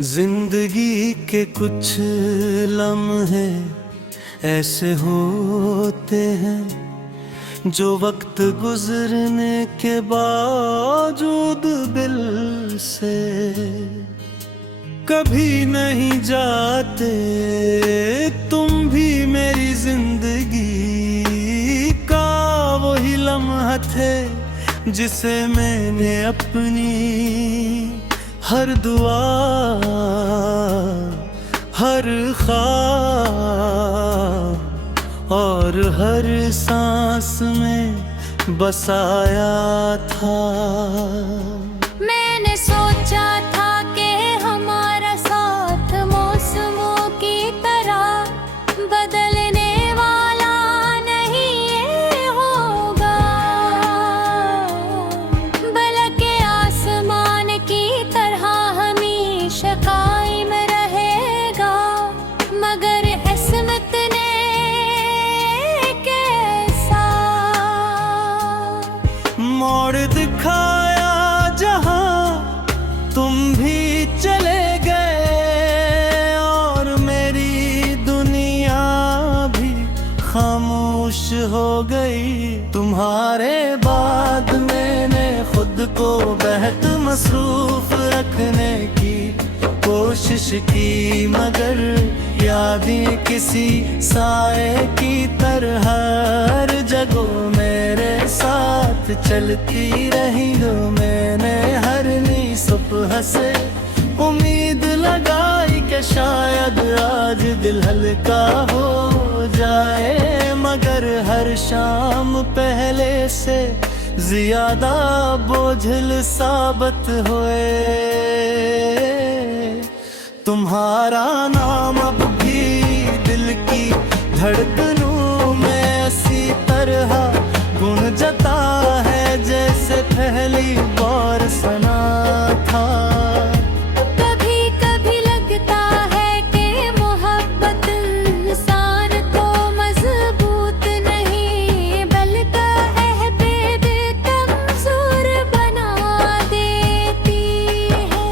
जिंदगी के कुछ लम्हे ऐसे होते हैं जो वक्त गुजरने के बावजूद दिल से कभी नहीं जाते। तुम भी मेरी जिंदगी का वही लम्हा थे जिसे मैंने अपनी हर दुआ, हर ख्वाब और हर सांस में बसाया था। मैंने सोचा था कि हमारा साथ मौसमों की तरह बदलने वाला नहीं ये होगा, बल्कि आसमान की तरह हमेशा कायम रहेगा। मगर किस्मत ने कैसा मोड़ दिखाया जहां तुम भी चले गए और मेरी दुनिया भी खामोश हो गई। तुम्हारे बाद मैंने खुद को बेहद मसरूफ रखने की कोशिश की, मगर यादें किसी साए की तरह हर जगह मेरे साथ चलती रही। जो मैंने हर नई सुबह से उम्मीद लगाई कि शायद आज दिल हल्का हो जाए, मगर हर शाम पहले से ज्यादा बोझिल साबित हुए। तुम्हारा नाम अब भी दिल की धड़कनों में ऐसी तरह गूंजता है जैसे पहली बार सुना था। कभी कभी लगता है कि मोहब्बत इंसान को मजबूत नहीं बल्कि अहद कमजोर बना देती है।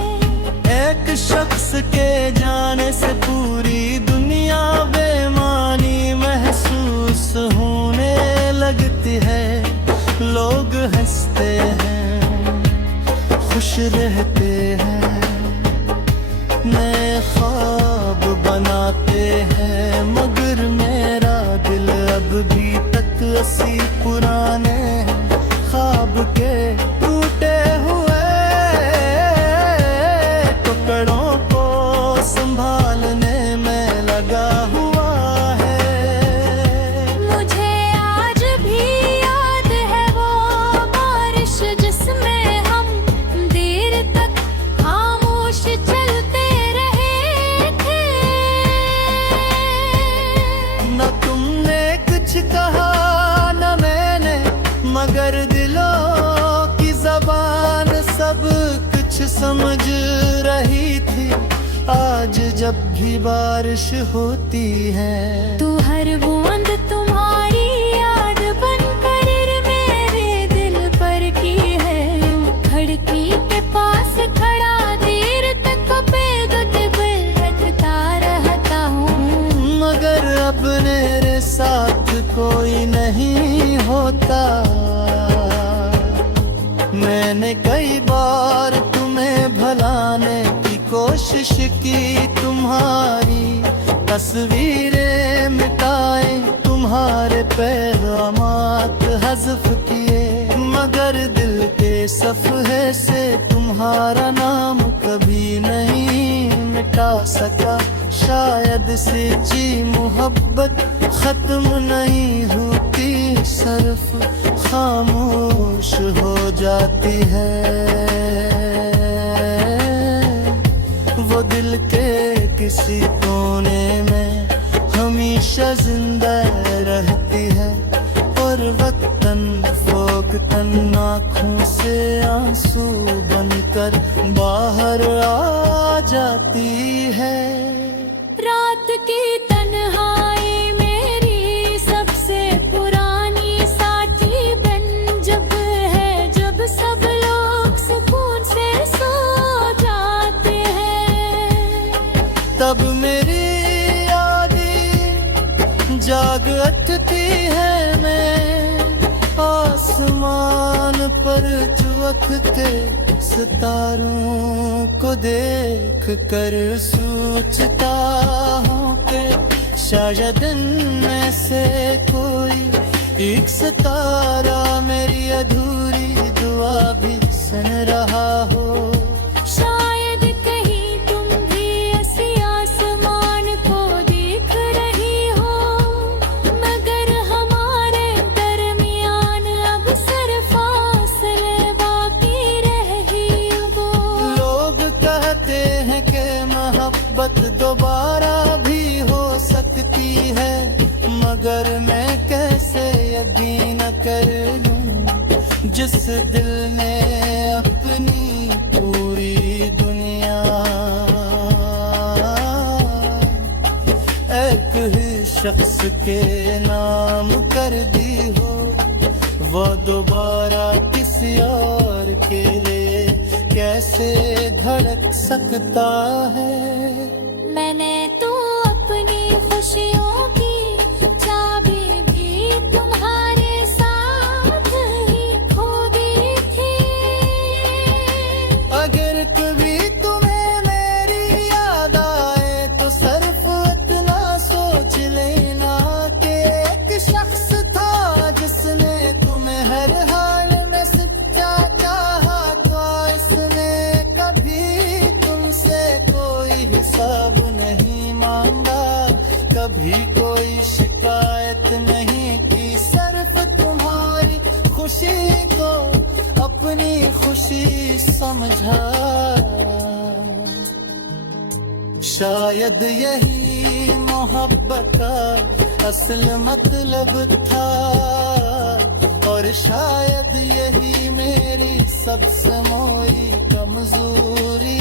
एक शख्स के जाने से पूरी दुनिया बेमानी महसूस होने लगती है। लोग हंसते हैं, खुश रहते हैं, नए ख्वाब बनाते हैं, मगर मेरा दिल अब भी तक उसी पुराने ख्वाब के टूटे हुए टुकड़ों को संभालने में लगा हुआ है। मुझे आज भी याद है वो बारिश जिसमें हम देर तक खामोश चलते रहे थे। न तुमने कुछ कहा न मैंने, मगर दिलों की जबान सब कुछ समझ रही थी। आज जब भी बारिश होती है तू हर बूंद तुम्हारी याद बनकर मेरे दिल पर की है। खिड़की के पास खड़ा देर तक रखता रहता हूँ, मगर अब मेरे साथ कोई नहीं होता। मैंने कई बार तुम्हें भुलाने की कोशिश की, तुम्हारी तस्वीरें मिटाए, तुम्हारे पैगामात हज़फ किए, मगर दिल के सफ़हे से तुम्हारा नाम कभी नहीं मिटा सका। शायद सच्ची मोहब्बत खत्म नहीं होती, सिर्फ खामोश हो जाती है। वो दिल के किसी कोने में हमेशा जिंदा रहती है और वक्तन फोकतन आँखों से आंसू बनकर बाहर आ जाती है। रात की तन्हाई मेरी सबसे पुरानी साथी बन जब है, जब सब लोग सुकून से सो जाते हैं। थी है मैं आसमान पर चमकते सितारों को देख कर सोचता हूँ कि शायद इनमें से कोई एक सितारा मेरी अधूरी दुआ भी सुन रहा हो। शायद कहीं तुम भी ऐसी आसमान को देख रही हो, मगर हमारे दरमियान अब सिर्फ फासले बाकी रह गई वो। लोग कहते हैं कि मोहब्बत दोबारा भी हो सकती है, मगर मैं कैसे यकीन कर लूं जिस दिल ने अपनी पूरी दुनिया एक ही शख्स के नाम कर दी हो, वो दोबारा किसी और के लिए कैसे धड़क सकता है। मैंने तो अपनी खुशियों की चाबी भी तुम्हारे साथ ही खो दी थी। अगर कभी तुम्हें मेरी याद आए तो सिर्फ इतना सोच लेना कि एक शख्स था जिसने तुम्हें हर हाल में सच्चा चाहा था। इसने कभी तुमसे कोई हिसाब नहीं मांगा, कभी कोई शिकायत नहीं की, सिर्फ तुम्हारी खुशी को अपनी खुशी समझा। शायद यही मोहब्बत का असल मतलब था, और शायद यही मेरी सबसे मोई कमजोरी